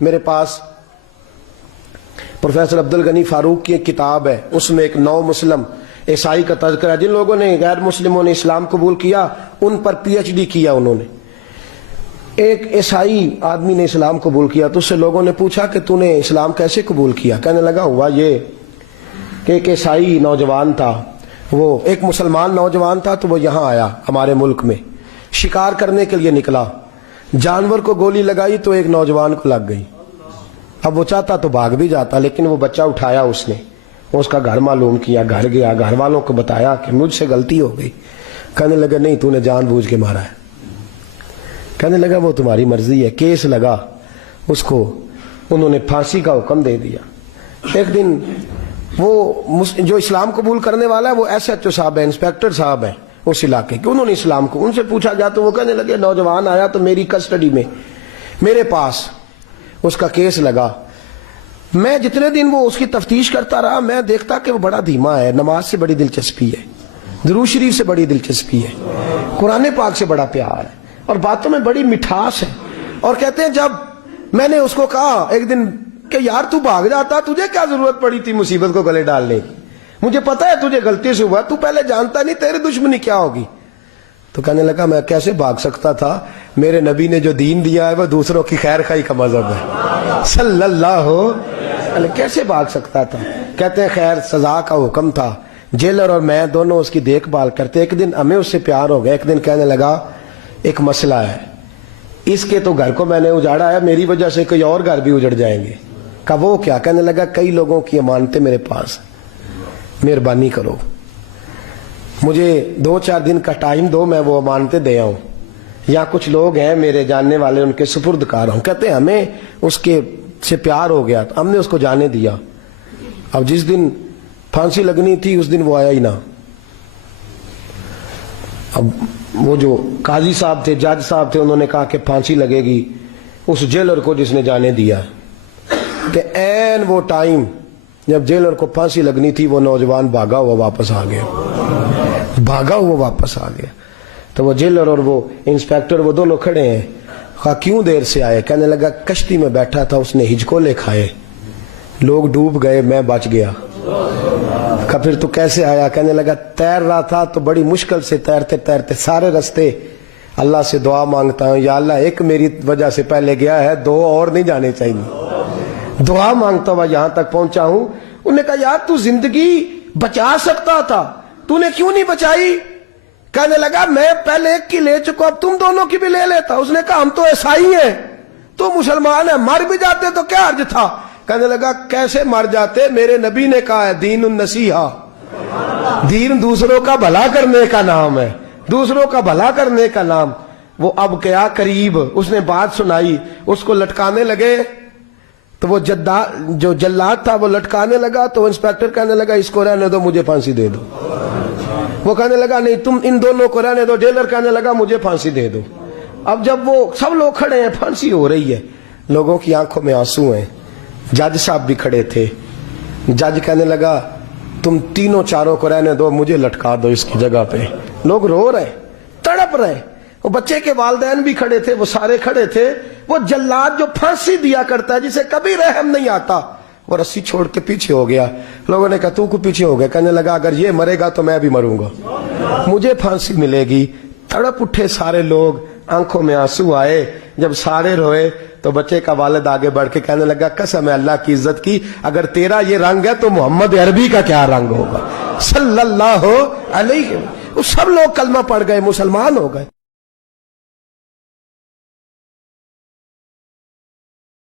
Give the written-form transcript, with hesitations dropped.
میرے پاس پروفیسر عبد الغنی فاروق کی ایک کتاب ہے، اس میں ایک نو مسلم عیسائی کا تذکرہ ہے. جن لوگوں نے غیر مسلموں نے اسلام قبول کیا ان پر پی ایچ ڈی کیا انہوں نے. ایک عیسائی آدمی نے اسلام قبول کیا تو اس سے لوگوں نے پوچھا کہ تو نے اسلام کیسے قبول کیا؟ کہنے لگا ہوا یہ کہ ایک عیسائی نوجوان تھا، وہ ایک مسلمان نوجوان تھا، تو وہ یہاں آیا ہمارے ملک میں، شکار کرنے کے لیے نکلا، جانور کو گولی لگائی تو ایک نوجوان کو لگ گئی. اب وہ چاہتا تو بھاگ بھی جاتا، لیکن وہ بچہ اٹھایا اس نے، اس کا گھر معلوم کیا، گھر گیا، گھر والوں کو بتایا کہ مجھ سے غلطی ہو گئی. کہنے لگا نہیں، تو نے جان بوجھ کے مارا ہے. کہنے لگا وہ تمہاری مرضی ہے. کیس لگا، اس کو انہوں نے پھانسی کا حکم دے دیا. ایک دن وہ جو اسلام قبول کرنے والا ہے وہ ایس ایچ او صاحب ہے، انسپیکٹر صاحب ہیں اس علاقے کے، انہوں نے اسلام کو ان سے پوچھا جا تو وہ کہنے لگے نوجوان آیا تو میری کسٹڈی میں میرے پاس اس کا کیس لگا. میں جتنے دن وہ اس کی تفتیش کرتا رہا میں دیکھتا کہ وہ بڑا دھیما ہے، نماز سے بڑی دلچسپی ہے، درود شریف سے بڑی دلچسپی ہے، قرآن پاک سے بڑا پیار ہے اور باتوں میں بڑی مٹھاس ہے. اور کہتے ہیں جب میں نے اس کو کہا ایک دن کہ یار تو بھاگ جاتا، تجھے کیا ضرورت پڑی تھی مصیبت کو گلے ڈالنے کی؟ مجھے پتا ہے تجھے غلطی سے ہوا، تو پہلے جانتا نہیں تیری دشمنی کیا ہوگی. تو کہنے لگا میں کیسے بھاگ سکتا تھا، میرے نبی نے جو دین دیا ہے وہ دوسروں کی خیر خواہی کا مذہب ہے صلی اللہ علیہ، کیسے بھاگ سکتا تھا. کہتے ہیں خیر سزا کا حکم تھا، جیلر اور میں دونوں اس کی دیکھ بھال کرتے. ایک دن ہمیں اس سے پیار ہو گیا. ایک دن کہنے لگا ایک مسئلہ ہے، اس کے تو گھر کو میں نے اجاڑا ہے، میری وجہ سے کوئی اور گھر بھی اجڑ جائیں گے. کہا وہ کیا؟ کہنے لگا کئی لوگوں کی امانتیں میرے پاس، مہربانی کرو مجھے 2-4 دن کا ٹائم دو، میں وہ امانتیں دے آؤں. یا کچھ لوگ ہیں میرے جاننے والے، ان کے سپرد کار ہوں. کہتے ہیں ہمیں اس کے سے پیار ہو گیا تو ہم نے اس کو جانے دیا. اب جس دن پھانسی لگنی تھی اس دن وہ آیا ہی نہ. اب وہ جو قاضی صاحب تھے، جج صاحب تھے، انہوں نے کہا کہ پھانسی لگے گی اس جیلر کو جس نے جانے دیا. کہ این وہ ٹائم جب جیلر کو پھانسی لگنی تھی وہ نوجوان بھاگا ہوا واپس آ گیا، بھاگا ہوا واپس آ گیا. تو وہ جیلر اور وہ انسپیکٹر وہ دونوں کھڑے ہیں. کہا کیوں دیر سے آئے؟ کہنے لگا کشتی میں بیٹھا تھا، اس نے ہجکولے کھائے، لوگ ڈوب گئے، میں بچ گیا. کہا پھر تو کیسے آیا؟ کہنے لگا تیر رہا تھا تو بڑی مشکل سے تیرتے تیرتے سارے رستے اللہ سے دعا مانگتا ہوں یا اللہ ایک میری وجہ سے پہلے گیا ہے، 2 اور نہیں جانے چاہیے. دعا مانگتا ہوا یہاں تک پہنچا ہوں. انہوں نے کہا یار تو زندگی بچا سکتا تھا، تو نے کیوں نہیں بچائی؟ کہنے لگا میں پہلے ایک کی لے چکا، اب تم دونوں کی بھی لے لیتا. اس نے کہا ہم تو عیسائی ہیں، تو مسلمان ہیں، مر بھی جاتے تو کیا حرج تھا. کہنے لگا کیسے مر جاتے؟ میرے نبی نے کہا ہے دین النصیحہ، دین دوسروں کا بھلا کرنے کا نام ہے، دوسروں کا بھلا کرنے کا نام. وہ اب کیا قریب اس نے بات سنائی، اس کو لٹکانے لگے تو وہ جو جلاد تھا وہ لٹکانے لگا. تو انسپیکٹر کہنے لگا اس کو رہنے دو، مجھے پھانسی دے دو. وہ کہنے لگا نہیں تم ان دونوں کو رہنے دو. جیلر کہنے لگا مجھے پھانسی دے دو. اب جب وہ سب لوگ کھڑے ہیں، پھانسی ہو رہی ہے، لوگوں کی آنکھوں میں آنسو ہیں. جج صاحب بھی کھڑے تھے. جج کہنے لگا تم تینوں چاروں کو رہنے دو، مجھے لٹکا دو اس کی جگہ پہ. لوگ رو رہے، تڑپ رہے. وہ بچے کے والدین بھی کھڑے تھے، وہ سارے کھڑے تھے. وہ جلاد جو پھانسی دیا کرتا ہے جسے کبھی رحم نہیں آتا، وہ رسی چھوڑ کے پیچھے ہو گیا. لوگوں نے کہا تو کو پیچھے ہو گیا؟ کہنے لگا اگر یہ مرے گا تو میں بھی مروں گا، مجھے پھانسی ملے گی. تڑپ اٹھے سارے لوگ، آنکھوں میں آنسو آئے. جب سارے روئے تو بچے کا والد آگے بڑھ کے کہنے لگا قسم ہے اللہ کی عزت کی، اگر تیرا یہ رنگ ہے تو محمد عربی کا کیا رنگ ہوگا صلی اللہ علیہ. وہ سب لوگ کلمہ پڑھ گئے، مسلمان ہو گئے.